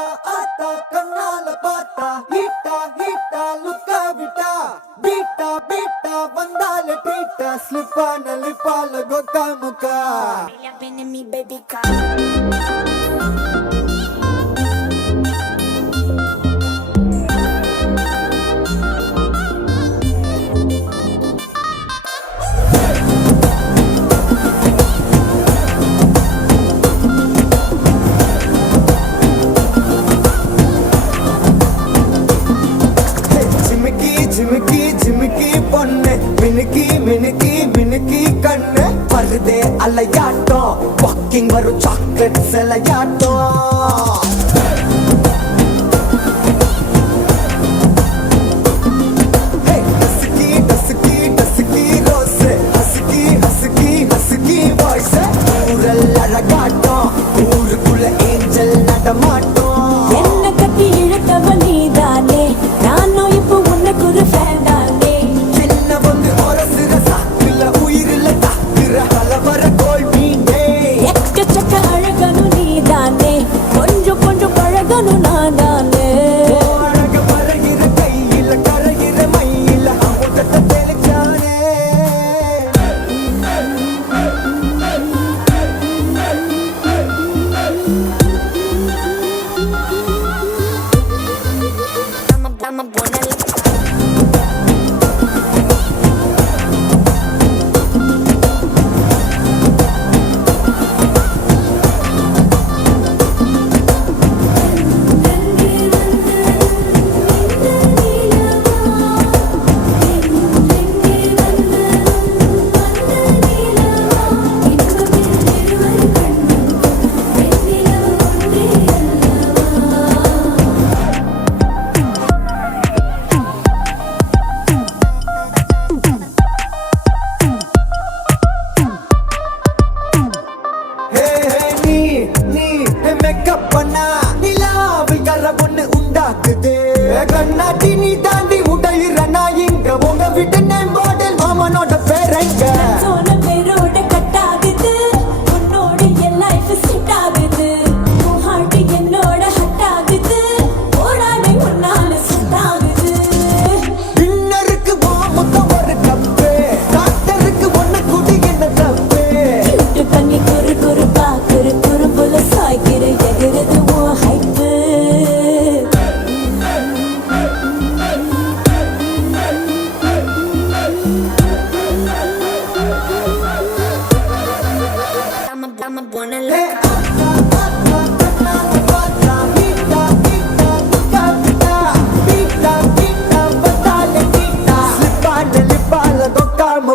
ஆத்தா ஆத்தா கண்ணால பார்த்தா ஹீட்டா ஹீட்டா லுக்கா விட்டா பீட்டா பீட்டா வந்தால ட்ரீட்டா ஸ்லிப்பான லிப்பால கொக்கா முக்கா baby car. ஜிமிக்கி ஜிமிக்கி பொண்ணு மினுக்கி மினுக்கி மினுக்கி கண்ணு வருதே அலையாட்டம் வாக்கிங் வரும் சாக்லேட் சிலையாட்டம் ஊருக்குள்ள ஏஞ்சல் நடமாட்டோம் என்ன கட்டி இழுத்தவ நீதானே நானும் இப்போ உனக்கு ஒரு ஃபேன் தானே சின்ன வந்து ஒரசுற சாக்குல உயிரில தாக்குற கலவர கோல் மீனே எக்கச்சக்க அழகனும் நீதானே கொஞ்சம் கொஞ்சம் பழகனும் நான் தானே அழக பழகிற கையில கரைகிற மயில அமுதத்தை தெளிச்சானே I'm a buena மேக்கப் பண்ணா நிலாவில் கர ஒண்ணு உண்டாக்குது கண்ணாடி நீ தாண்டி உடையிற நான் இங்க உங்க வீட்டு நேம் மாடல் மாமனோட பேரங்க சோன பேரோட கட் ஆகுது உன்னோட என் லைஃப் செட் ஆகுது உன் ஹார்ட் என்னோட ஹட் ஆகுது ஓடானே உன்னால செட் ஆகுது டின்னருக்கு மொத்தம் ஒரு கப்பு டாக்டருக்கு ஒண்ணு குடி என்ன தப்பு கியூட் பண்ணி குறு குறு பாக்குற குறும்புல சாய்க்கிற எகிறது உன் ஹைப்பு I'm a buena லிப்பால கொக்காம